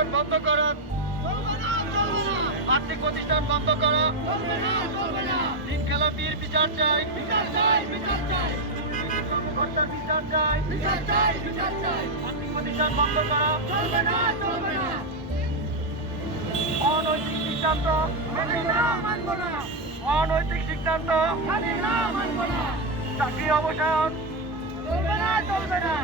প্রতিষ্ঠান বন্ধ করো, আর্থিক প্রতিষ্ঠান বন্ধ করো, দিন খেলাপির বিচার চাই, কর্মকর্তার বিচার চাই, আর্থিক প্রতিষ্ঠান বন্ধ করো, অনৈতিক সিদ্ধান্ত অনৈতিক সিদ্ধান্ত চাকরি অবসান চলবে না